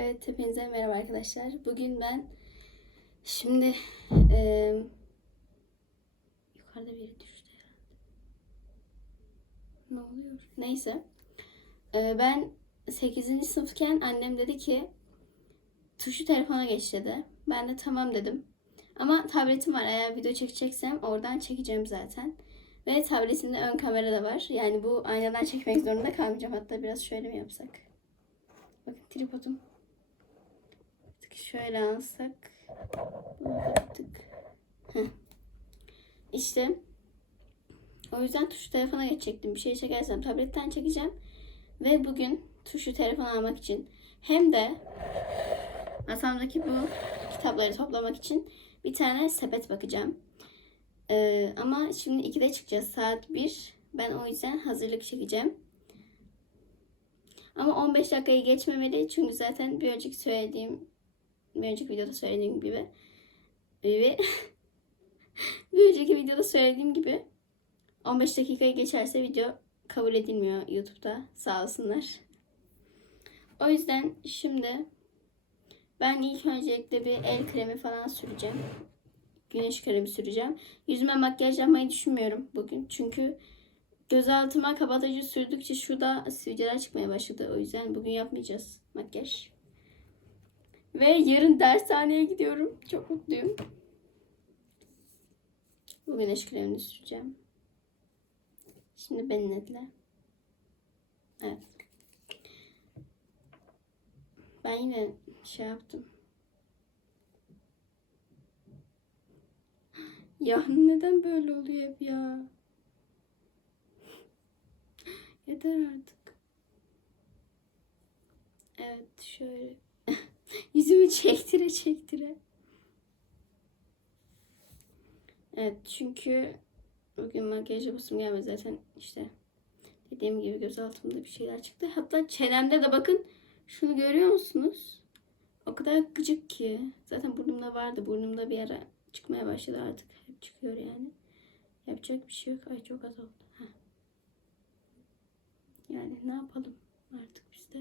Evet, hepinize merhaba arkadaşlar. Bugün ben şimdi eee yukarıda biri düştü. Ne oluyor? Neyse. Eee, ben 8. sınıfken annem dedi ki tuşu telefona geç dedi. Ben de tamam dedim. Ama tabletim var. Eğer video çekeceksem oradan çekeceğim zaten. Ve tabletimde ön kamera da var. Yani bu aynadan çekmek zorunda kalmayacağım. Hatta biraz şöyle mi yapsak? Bakın tripodum. Tık şöyle alsak. Tık. Heh. İşte o yüzden tuşu telefona geçecektim. Bir şey çekersem tabletten çekeceğim. Ve bugün tuşu telefon almak için hem de masamdaki bu kitapları toplamak için bir tane sepet bakacağım. Ee, ama şimdi 2'de çıkacağız. Saat 1. Ben o yüzden hazırlık çekeceğim. Ama 15 dakikayı geçmemeli. Çünkü zaten bir önceki söylediğim bir önceki videoda söylediğim gibi gibi bir önceki videoda söylediğim gibi 15 dakikayı geçerse video kabul edilmiyor YouTube'da. Sağ olsunlar. O yüzden şimdi ben ilk öncelikle bir el kremi falan süreceğim. Güneş kremi süreceğim. Yüzüme makyaj yapmayı düşünmüyorum bugün. Çünkü gözaltıma kapatıcı sürdükçe şurada sivilceler çıkmaya başladı. O yüzden bugün yapmayacağız makyaj. Ve yarın dershaneye gidiyorum. Çok mutluyum. Bu güneş süreceğim. Şimdi beni netle. Evet. Ben yine şey yaptım. Ya neden böyle oluyor hep ya? Yeter artık. Evet şöyle. Yüzümü çektire çektire. Evet çünkü bugün makyaj yapasım gelmedi zaten işte. Dediğim gibi göz altımda bir şeyler çıktı. Hatta çenemde de bakın şunu görüyor musunuz? O kadar gıcık ki. Zaten burnumda vardı. Burnumda bir ara çıkmaya başladı artık. Hep çıkıyor yani. Yapacak bir şey yok. Ay çok az oldu. Heh. Yani ne yapalım artık biz de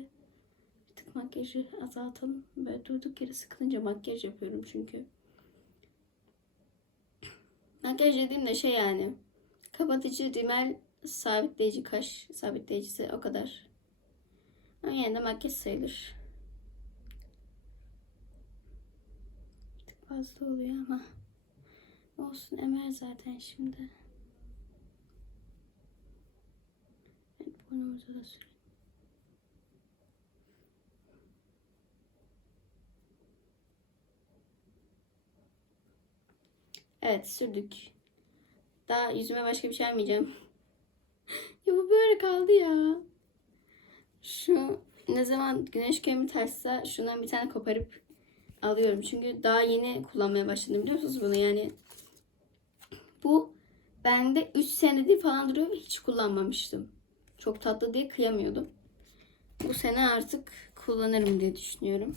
bir tık makyajı azaltalım. Böyle durduk yere sıkılınca makyaj yapıyorum çünkü. Makyaj dediğim de şey yani kapatıcı, rimel, sabitleyici, kaş sabitleyicisi o kadar. Ama yine de makyaj sayılır. Bir fazla oluyor ama olsun emer zaten şimdi. Evet, burnumuza da sürelim. Evet sürdük. Daha yüzüme başka bir şey almayacağım. ya bu böyle kaldı ya. Şu ne zaman güneş kremi taşsa şundan bir tane koparıp alıyorum. Çünkü daha yeni kullanmaya başladım biliyor musunuz bunu yani. Bu bende 3 senedir falan duruyor ve hiç kullanmamıştım. Çok tatlı diye kıyamıyordum. Bu sene artık kullanırım diye düşünüyorum.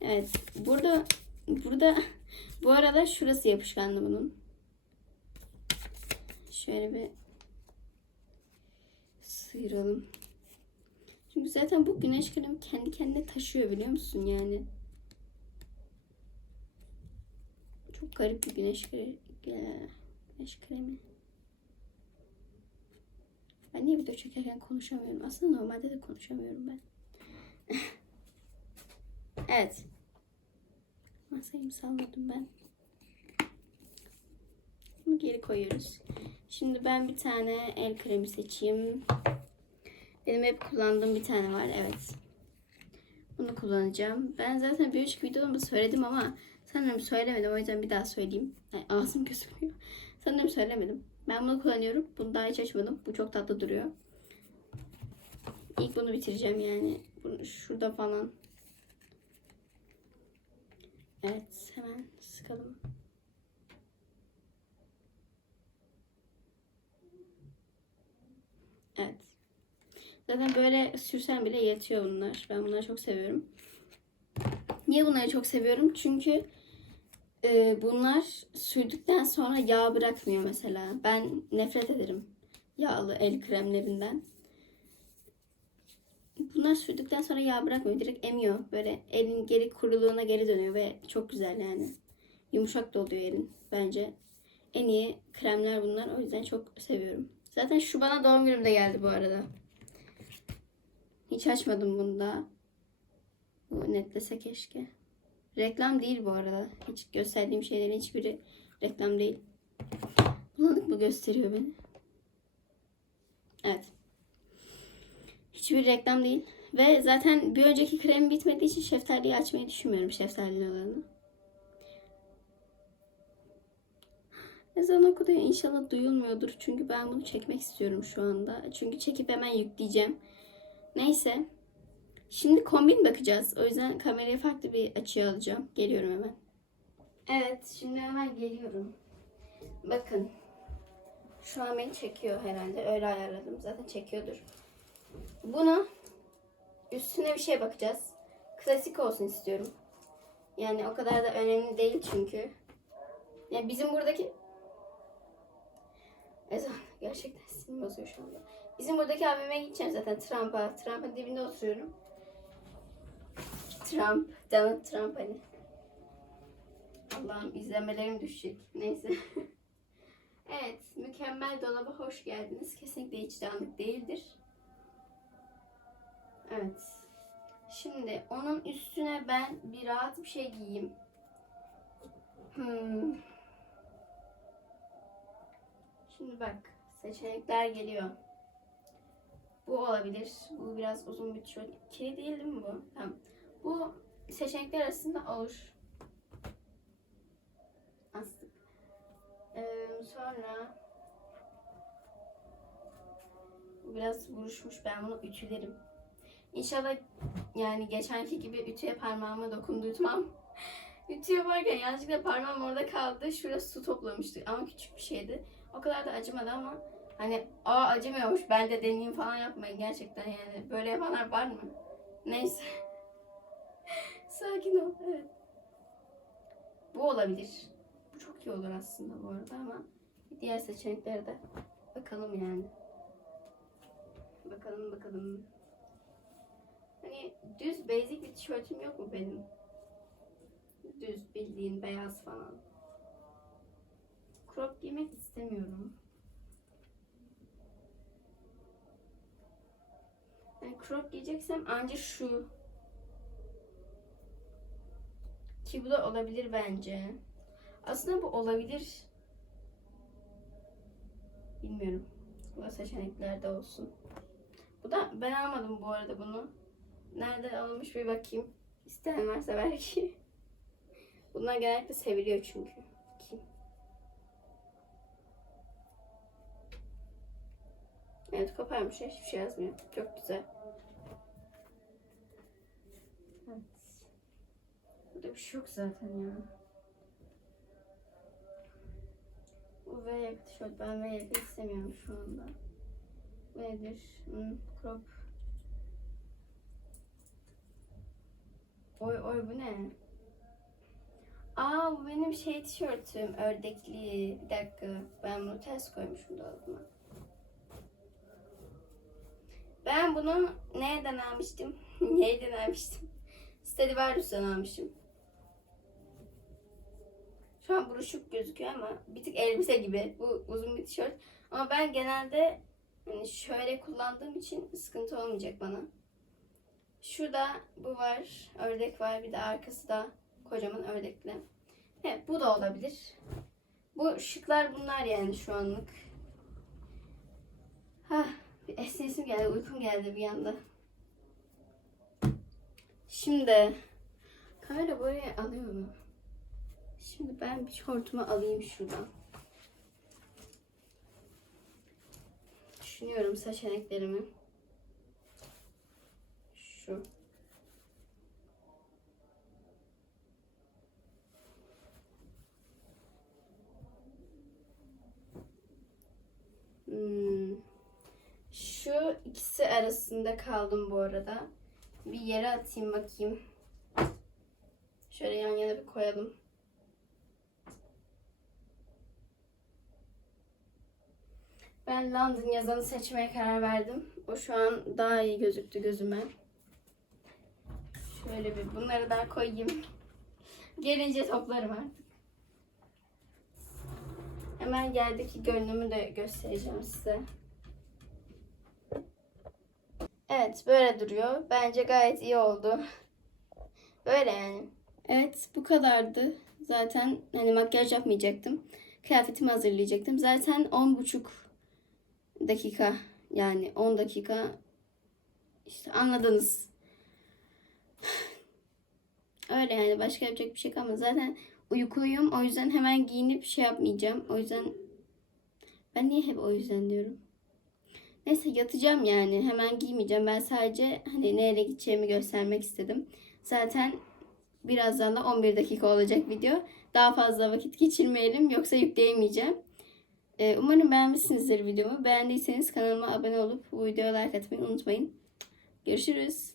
Evet burada burada bu arada şurası yapışkanlı bunun. Şöyle bir sıyıralım. Çünkü zaten bu güneş kremi kendi kendine taşıyor biliyor musun yani. Çok garip bir güneş kremi. Güneş kremi. Ben niye video çekerken konuşamıyorum? Aslında normalde de konuşamıyorum ben. evet. Masayı salladım ben. Bunu geri koyuyoruz. Şimdi ben bir tane el kremi seçeyim. Benim hep kullandığım bir tane var. Evet. Bunu kullanacağım. Ben zaten bir önceki videomda söyledim ama sanırım söylemedim. O yüzden bir daha söyleyeyim. Ay, ağzım gözükmüyor. Sanırım söylemedim. Ben bunu kullanıyorum. Bunu daha hiç açmadım. Bu çok tatlı duruyor. İlk bunu bitireceğim yani. Bunu şurada falan. Evet. Hemen sıkalım. Evet. Zaten böyle sürsen bile yetiyor bunlar. Ben bunları çok seviyorum. Niye bunları çok seviyorum? Çünkü e, bunlar sürdükten sonra yağ bırakmıyor mesela. Ben nefret ederim yağlı el kremlerinden. Bunlar sürdükten sonra yağ bırakmıyor. Direkt emiyor. Böyle elin geri kuruluğuna geri dönüyor ve çok güzel yani. Yumuşak da oluyor elin bence. En iyi kremler bunlar. O yüzden çok seviyorum. Zaten şu bana doğum günümde geldi bu arada. Hiç açmadım bunu da. Bu netlese keşke. Reklam değil bu arada. Hiç gösterdiğim şeylerin hiçbiri reklam değil. Bulanık mı gösteriyor beni? Evet. Hiçbir reklam değil. Ve zaten bir önceki krem bitmediği için şeftaliyi açmayı düşünmüyorum şeftalili olanı. Ezan okunuyor. İnşallah duyulmuyordur. Çünkü ben bunu çekmek istiyorum şu anda. Çünkü çekip hemen yükleyeceğim. Neyse. Şimdi kombin bakacağız. O yüzden kamerayı farklı bir açıya alacağım. Geliyorum hemen. Evet. Şimdi hemen geliyorum. Bakın. Şu an beni çekiyor herhalde. Öyle ayarladım. Zaten çekiyordur. Bunu üstüne bir şey bakacağız. Klasik olsun istiyorum. Yani o kadar da önemli değil çünkü. Yani bizim buradaki Ezan gerçekten sinirim bozuyor şu anda. Bizim buradaki abime gideceğim zaten Trump'a. Trump'ın dibinde oturuyorum. Trump, Donald Trump hani. Allah'ım izlemelerim düşecek. Neyse. evet, mükemmel dolaba hoş geldiniz. Kesinlikle hiç dağınık değildir. Evet. Şimdi onun üstüne ben bir rahat bir şey giyeyim. Hmm. Şimdi bak seçenekler geliyor. Bu olabilir. Bu biraz uzun bir tişört. Kiri değil değil mi bu? Tamam. Bu seçenekler arasında olur. Astık. Ee, sonra biraz buruşmuş. Ben bunu ütülerim. İnşallah yani geçenki gibi ütüye parmağımı dokundurtmam. Ütü yaparken yanlışlıkla parmağım orada kaldı. Şurası su toplamıştı ama küçük bir şeydi. O kadar da acımadı ama hani aa acımıyormuş ben de deneyeyim falan yapmayın gerçekten yani. Böyle yapanlar var mı? Neyse. Sakin ol. Evet. Bu olabilir. Bu çok iyi olur aslında bu arada ama diğer seçeneklere de bakalım yani. Bakalım bakalım. Hani düz basic bir tişörtüm yok mu benim? Düz bildiğin beyaz falan. Crop giymek istemiyorum. Yani crop giyeceksem ancak şu. Ki bu da olabilir bence. Aslında bu olabilir. Bilmiyorum. Bu seçeneklerde olsun. Bu da ben almadım bu arada bunu. Nerede alınmış bir bakayım. İsteyen varsa belki. Bunlar genellikle seviliyor çünkü. Bakayım. Evet koparmış. Hiçbir şey yazmıyor. Çok güzel. Evet. Burada bir şey yok zaten ya. Bu V yaka tişört. Ben V yaka istemiyorum şu anda. V'dir. Hmm, crop. Oy oy bu ne? Aa bu benim şey tişörtüm. Ördekli. Bir dakika. Ben bunu ters koymuşum dolabıma. Ben bunu nereden almıştım? Neyden almıştım? Stradivarius'tan almışım. Şu an buruşuk gözüküyor ama bir tık elbise gibi. Bu uzun bir tişört. Ama ben genelde hani şöyle kullandığım için sıkıntı olmayacak bana. Şurada bu var. Ördek var. Bir de arkası da kocaman ördekli. Evet bu da olabilir. Bu şıklar bunlar yani şu anlık. Hah, bir esnesim geldi, uykum geldi bir anda. Şimdi kamera buraya alıyor mu? Şimdi ben bir şortumu alayım şuradan. Düşünüyorum seçeneklerimi. Şu. Hmm. Şu ikisi arasında kaldım bu arada. Bir yere atayım bakayım. Şöyle yan yana bir koyalım. Ben London yazanı seçmeye karar verdim. O şu an daha iyi gözüktü gözüme. Şöyle bir bunları daha koyayım. Gelince toplarım artık. Hemen yerdeki görünümü de göstereceğim size. Evet böyle duruyor. Bence gayet iyi oldu. Böyle yani. Evet bu kadardı. Zaten hani makyaj yapmayacaktım. Kıyafetimi hazırlayacaktım. Zaten 10,5 dakika yani 10 dakika işte anladınız. Öyle yani başka yapacak bir şey kalmadı. Zaten uykuluyum. O yüzden hemen giyinip şey yapmayacağım. O yüzden ben niye hep o yüzden diyorum. Neyse yatacağım yani. Hemen giymeyeceğim. Ben sadece hani nereye gideceğimi göstermek istedim. Zaten birazdan da 11 dakika olacak video. Daha fazla vakit geçirmeyelim yoksa yükleyemeyeceğim. Ee, umarım beğenmişsinizdir videomu. Beğendiyseniz kanalıma abone olup bu videoya like atmayı unutmayın. Görüşürüz.